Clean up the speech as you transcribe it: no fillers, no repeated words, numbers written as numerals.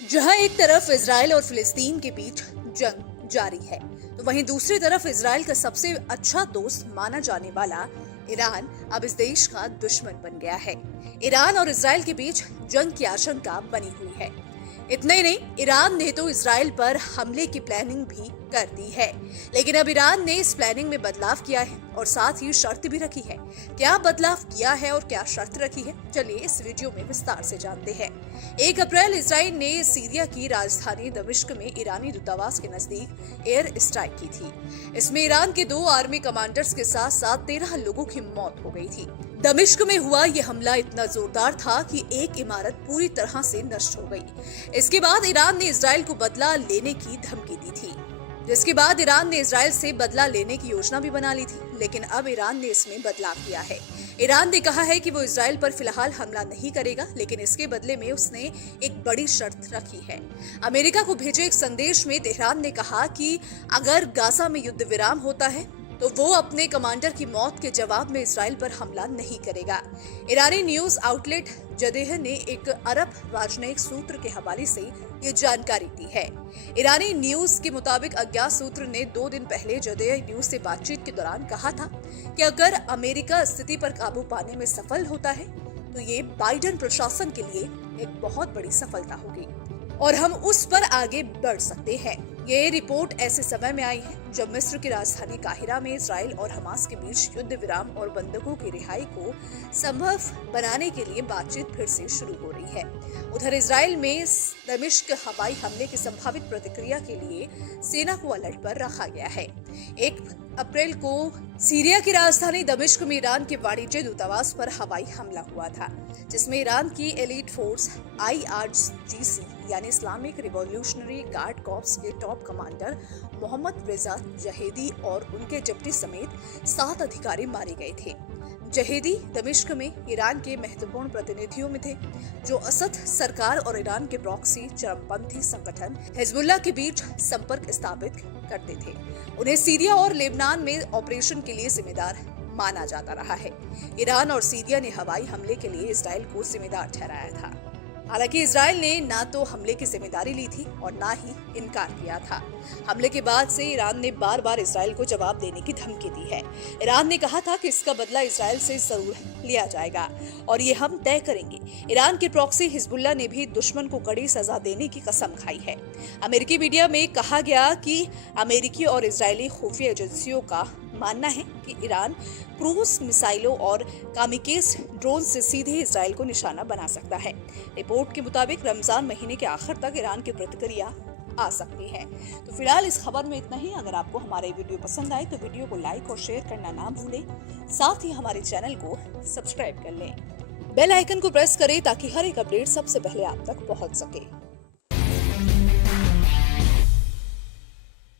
जहां एक तरफ इजराइल और फिलिस्तीन के बीच जंग जारी है, तो वहीं दूसरी तरफ इजराइल का सबसे अच्छा दोस्त माना जाने वाला ईरान अब इस देश का दुश्मन बन गया है। ईरान और इजराइल के बीच जंग की आशंका बनी हुई है। इतना ही नहीं, ईरान ने तो इजराइल पर हमले की प्लानिंग भी कर दी है। लेकिन अब ईरान ने इस प्लानिंग में बदलाव किया है और साथ ही शर्त भी रखी है। क्या बदलाव किया है और क्या शर्त रखी है, चलिए इस वीडियो में विस्तार से जानते हैं। 1 अप्रैल इजराइल ने सीरिया की राजधानी दमिश्क में ईरानी दूतावास के नजदीक एयर स्ट्राइक की थी। इसमें ईरान के 2 आर्मी कमांडर्स के साथ साथ 13 लोगों की मौत हो गई थी। दमिश्क में हुआ यह हमला इतना जोरदार था कि एक इमारत पूरी तरह से नष्ट हो गई। इसके बाद ईरान ने इजराइल को बदला लेने की धमकी दी थी, जिसके बाद ईरान ने इजराइल से बदला लेने की योजना भी बना ली थी। लेकिन अब ईरान ने इसमें बदलाव किया है। ईरान ने कहा है कि वो इजराइल पर फिलहाल हमला नहीं करेगा, लेकिन इसके बदले में उसने एक बड़ी शर्त रखी है। अमेरिका को भेजे एक संदेश में तेहरान ने कहा कि अगर गाजा में युद्ध विराम होता है तो वो अपने कमांडर की मौत के जवाब में इजराइल पर हमला नहीं करेगा। ईरानी न्यूज आउटलेट जदेह ने एक अरब राजनयिक सूत्र के हवाले से ये जानकारी दी है। ईरानी न्यूज के मुताबिक अज्ञात सूत्र ने 2 दिन पहले जदेह न्यूज से बातचीत के दौरान कहा था कि अगर अमेरिका स्थिति पर काबू पाने में सफल होता है तो ये बाइडेन प्रशासन के लिए एक बहुत बड़ी सफलता होगी और हम उस पर आगे बढ़ सकते हैं। ये रिपोर्ट ऐसे समय में आई है जब मिस्र की राजधानी काहिरा में इजराइल और हमास के बीच युद्ध विराम और बंधकों की रिहाई को संभव बनाने के लिए बातचीत फिर से शुरू हो रही है। उधर इजराइल में दमिश्क हवाई हमले की संभावित प्रतिक्रिया के लिए सेना को अलर्ट पर रखा गया है। 1 अप्रैल को सीरिया की राजधानी दमिश्क में ईरान के वाणिज्य दूतावास पर हवाई हमला हुआ था, जिसमें ईरान की एलीट फोर्स IRGC यानी इस्लामिक रिवॉल्यूशनरी गार्ड कॉर्प्स के टॉप कमांडर मोहम्मद रेजा जहेदी और उनके डिप्टी समेत 7 अधिकारी मारे गए थे। जहेदी दमिश्क में ईरान के महत्वपूर्ण प्रतिनिधियों में थे, जो असद सरकार और ईरान के प्रॉक्सी चरमपंथी संगठन हिजबुल्लाह के बीच संपर्क स्थापित करते थे। उन्हें सीरिया और लेबनान में ऑपरेशन के लिए जिम्मेदार माना जाता रहा है। ईरान और सीरिया ने हवाई हमले के लिए इजराइल को जिम्मेदार ठहराया था। हालांकि इजराइल ने ना तो हमले की जिम्मेदारी ली थी और ना ही इनकार किया था। हमले के बाद से ईरान ने बार बार इजराइल को जवाब देने की धमकी दी है। ईरान ने कहा था कि इसका बदला इजराइल से जरूर लिया जाएगा और ये हम तय करेंगे। ईरान के प्रॉक्सी हिजबुल्लाह ने भी दुश्मन को कड़ी सजा देने की कसम खाई है। अमेरिकी मीडिया में कहा गया कि अमेरिकी और इजरायली खुफिया एजेंसियों का मानना है कि ईरान क्रूज मिसाइलों और कामिकेज ड्रोन से सीधे इजराइल को निशाना बना सकता है। रिपोर्ट के मुताबिक रमजान महीने के आखिर तक ईरान की प्रतिक्रिया आ सकती है। तो फिलहाल इस खबर में इतना ही। अगर आपको हमारे वीडियो पसंद आए तो वीडियो को लाइक और शेयर करना ना भूलें। साथ ही हमारे चैनल को सब्सक्राइब कर लें। बेल आइकन को प्रेस करें ताकि हर एक अपडेट सबसे पहले आप तक पहुंच सके।